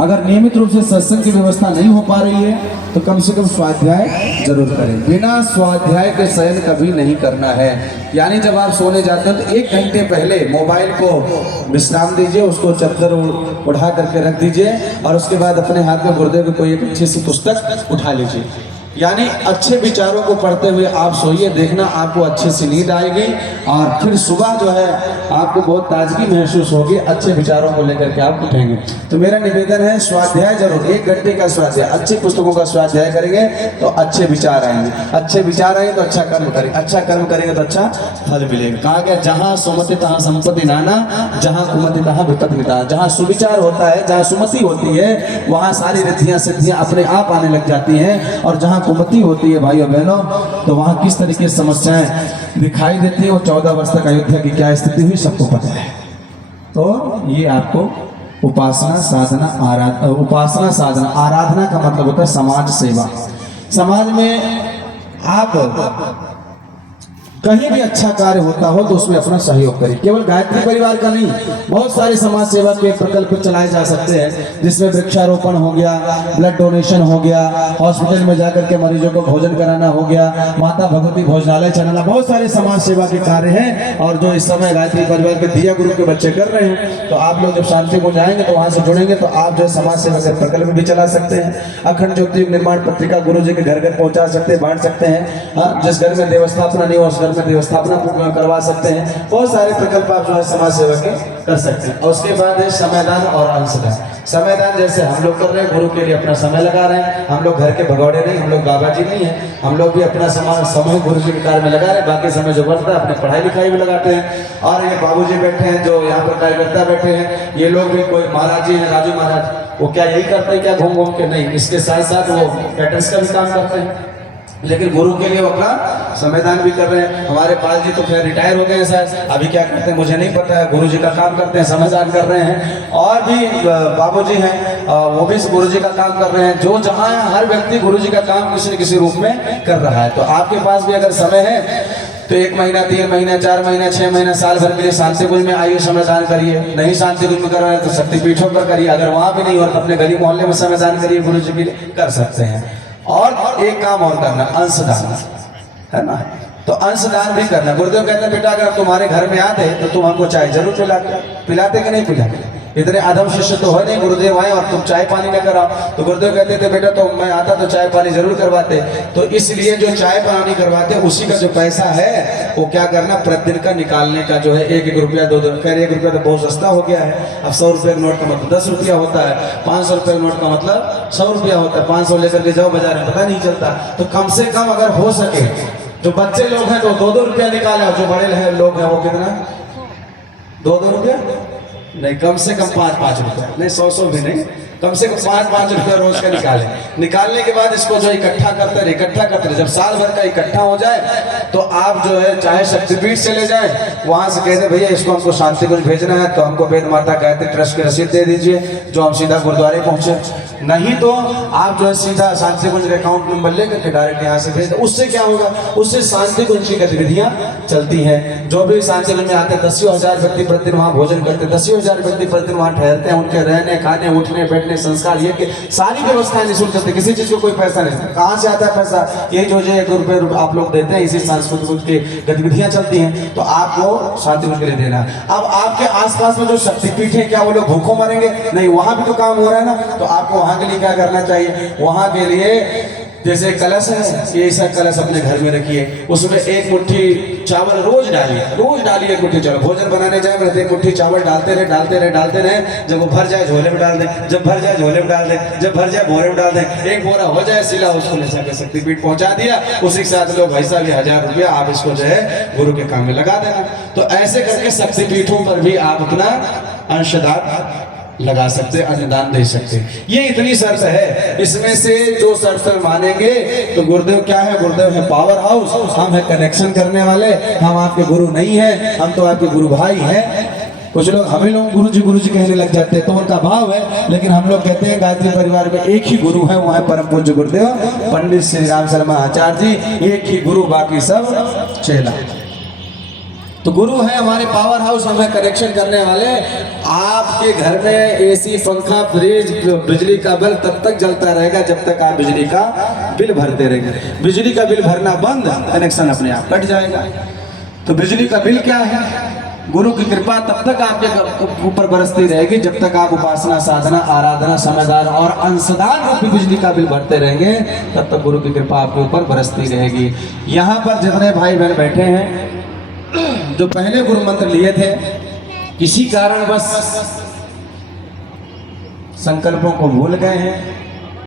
अगर नियमित रूप से सत्संग की व्यवस्था नहीं हो पा रही है तो कम से कम स्वाध्याय जरूर करें। बिना स्वाध्याय के शयन कभी नहीं करना है। यानी जब आप सोने जाते हैं तो 1 घंटे पहले मोबाइल को विश्राम दीजिए, उसको चद्दर उठा करके रख दीजिए और उसके बाद अपने हाथ में गुरुदेव की कोई एक अच्छी सी पुस्तक उठा लीजिए। यानी अच्छे विचारों को पढ़ते हुए आप सोइए, देखना आपको अच्छी सी नींद आएगी और फिर सुबह जो है आपको बहुत ताजगी महसूस होगी। अच्छे विचारों को लेकर के आप उठेंगे। तो मेरा निवेदन है स्वाध्याय जरूर, 1 घंटे का स्वाध्याय, अच्छी पुस्तकों का स्वाध्याय करेंगे तो अच्छे विचार आएंगे, अच्छे विचार आएंगे तो अच्छा कर्म करेंगे, अच्छा कर्म करेंगे तो अच्छा फल मिलेगा। कहा गया जहाँ सुमति तहाँ संपत्ति नाना, जहाँ कुमति तहाँ विपत्ति निदान। जहाँ सुविचार होता है, जहाँ सुमति होती है, वहाँ सारी रिद्धियाँ सिद्धियाँ अपने आप आने लग जाती हैं। और जहाँ कुमति होती है भाइयों बहनों, तो वहाँ किस तरीके से समस्याएं दिखाई देती है। और 14 वर्ष तक अयोध्या की क्या स्थिति हुई सबको पता है। तो ये आपको उपासना साधना आराधना का मतलब होता है समाज सेवा। समाज में आप कहीं भी अच्छा कार्य होता हो तो उसमें अपना सहयोग करें। केवल गायत्री परिवार का नहीं, बहुत सारे समाज सेवा के प्रकल्प चलाए जा सकते हैं, जिसमें वृक्षारोपण हो गया, ब्लड डोनेशन हो गया, हॉस्पिटल में जाकर के मरीजों को भोजन कराना हो गया, माता भगवती भोजनालय चलाना, बहुत सारे समाज सेवा के कार्य हैं। और जो इस समय गायत्री परिवार के दिया ग्रुप के बच्चे कर रहे हैं, तो आप लोग जब शांति को जाएंगे तो वहां से जुड़ेंगे तो आप जो समाज सेवा के प्रकल्प भी चला सकते हैं। अखंड ज्योति निर्माण पत्रिका गुरु जी के घर घर पहुंचा सकते हैं, बांट सकते हैं। जिस घर में देवस्थापना नहीं हो उस घर में देवस्थापना करवा सकते हैं। बहुत सारे प्रकल्प आप जो है समाज सेवा के कर सकते हैं। और उसके बाद है समयदान और अंशदान। समयदान जैसे हम लोग कर रहे हैं, गुरु के लिए अपना समय लगा रहे हैं। हम लोग घर के भगौड़े नहीं, हम लोग बाबा जी नहीं है, हम लोग भी अपना समय गुरु जी के कार्य में लगा रहे हैं। बाकी समय जो बढ़ता है अपने पढ़ाई लिखाई में लगाते हैं। और ये बाबू जी बैठे हैं जो यहाँ पर कार्यकर्ता बैठे हैं, ये लोग भी कोई महाराज जी हैं, राजू महाराज, वो क्या यही करते हैं क्या घूम घूम के? नहीं, इसके साथ साथ वो कैटर्स का भी काम करते हैं, लेकिन गुरु के लिए वो अपना समयदान भी कर रहे हैं। हमारे पाल जी तो खैर रिटायर हो गए हैं शायद, अभी क्या करते हैं मुझे नहीं पता है, गुरु जी का काम करते हैं, समयदान कर रहे हैं। और भी बाबू जी हैं, वो भी गुरु जी का काम कर रहे हैं। जो जहाँ है हर व्यक्ति गुरु जी का काम किसी न किसी रूप में कर रहा है। तो आपके पास भी अगर समय है तो 1 महीना, 3 महीना, 4 महीना, 6 महीना, साल भर के लिए शांति कुंज में आइए, समयदान करिए। नहीं शांति कुंज में कर रहे हैं तो शक्तिपीठों पर करिए। अगर वहाँ भी नहीं हो तो अपने गली मोहल्ले में समयदान करिए, गुरु जी के लिए कर सकते हैं। और एक काम और करना, अंशदान, है ना? तो अंशदान भी करना। गुरुदेव कहते हैं बेटा अगर तुम्हारे घर में आते तो तुम हमको चाय जरूर पिलाते कि नहीं पिलाते? इतने आदम शिष्य तो है नहीं, गुरुदेव आए और तुम चाय पानी लेकर आओ। तो गुरुदेव कहते थे बेटा तो मैं आता तो चाय पानी जरूर करवाते। तो इसलिए जो चाय पानी करवाते उसी का जो पैसा है वो क्या करना, प्रतिदिन का निकालने का जो है 1-1 रुपया 2-2 खैर 1 रुपया तो बहुत सस्ता हो गया है। अब 100 रुपये का नोट का मतलब 10 रुपया होता है, 500 रुपये का नोट का मतलब 100 रुपया होता है। 500 लेकर के जाओ बाजार में, पता नहीं चलता। तो कम से कम अगर हो सके, जो बच्चे लोग हैं तो 2-2 रुपया निकाले, और जो बड़े लोग हैं वो कितना, 2-2 रुपया नहीं, कम से कम 5-5 रुपया नहीं, 100 भी नहीं, कम से कम 5-5 रुपया रोज का निकालने के बाद इसको जो इकट्ठा करते रहे। जब साल भर का इकट्ठा हो जाए तो आप जो है चाहे शक्तिपीठ चले जाए, वहां से कहते भैया इसको हमको शांति कुंज भेजना है तो हमको वेद माता गायत्री ट्रस्ट की रसीद दे दीजिए, जो हम सीधा गुरुद्वारे पहुंचे। नहीं तो आप जो है सीधा शांति कुंज का अकाउंट नंबर लेकर के डायरेक्ट यहाँ से भेज दो। उससे क्या होगा, उससे शांति कुंज की गतिविधियां चलती हैं। जो भी शांति कुंज में आते हैं 10,000 व्यक्ति प्रतिदिन वहाँ भोजन करते हैं, 10,000 व्यक्ति प्रतिदिन वहाँ ठहरते हैं। उनके रहने, खाने, उठने, बैठने, संस्कार, ये के सारी व्यवस्थाएं निःशुल्क करते, किसी चीज को कोई पैसा नहीं। कहाँ से आता है पैसा? ये जो 1 रुपये आप लोग देते हैं, इसी सांस्कृतिक की गतिविधियां चलती हैं। तो आपको शांति कुंज के लिए देना। अब आपके आसपास में जो शक्तिपीठ है, क्या वो लोग भूखों मरेंगे? नहीं, वहां भी तो काम हो रहा है ना। तो आपको वहां के लिए क्या करना चाहिए? वहां के लिए जैसे कलश है, ये ऐसा कलश अपने घर में रखिए, उसमें 1 मुट्ठी चावल रोज डालिए 1 मुट्ठी चावल। भोजन बनाने जाए 1 मुट्ठी चावल डालते रहे। जब वो भर जाए झोले में डाल दें, जब भर जाए झोले में डाल दें, जब भर जाए बोरे में डाल दें। 1 बोरा हो जाए सिला, उसको ले जाकर शक्तिपीठ पहुंचा दिया। उसी के साथ लोग भाई साहब 1000 रुपया आप इसको जो है गुरु के काम में लगा देना। तो ऐसे करके शक्तिपीठों पर भी आप अपना अंशदान लगा सकते, अनुदान दे सकते। ये इतनी शर्त है, इसमें से जो शर्त मानेंगे तो गुरुदेव क्या है? गुरुदेव है पावर हाउस, हम है कनेक्शन करने वाले, हम आपके गुरु नहीं है, हम तो आपके गुरु भाई हैं। कुछ लोग हमें लोग गुरु जी कहने लग जाते हैं, तो उनका भाव है, लेकिन हम लोग कहते हैं गायत्री परिवार में एक ही गुरु है, वो है परम पूज्य गुरुदेव पंडित श्री राम शर्मा आचार्य जी। एक ही गुरु, बाकी सब चेला। तो गुरु है हमारे पावर हाउस, हमें कनेक्शन करने वाले। आपके घर में एसी, पंखा, फ्रिज, बिजली का बिल तब तक जलता रहेगा जब तक आप बिजली का बिल भरते रहेंगे। बिजली का बिल भरना बंद, कनेक्शन अपने आप कट जाएगा। तो बिजली का बिल क्या है? गुरु की कृपा तब तक आपके ऊपर बरसती रहेगी जब तक आप उपासना, साधना, आराधना, समयदान और अंशदान रूपी बिजली का बिल भरते रहेंगे, तब तक गुरु की कृपा आपके ऊपर बरसती रहेगी। यहाँ पर जितने भाई बहन बैठे हैं जो पहले गुरु मंत्र लिए थे, किसी कारण बस संकल्पों को भूल गए हैं,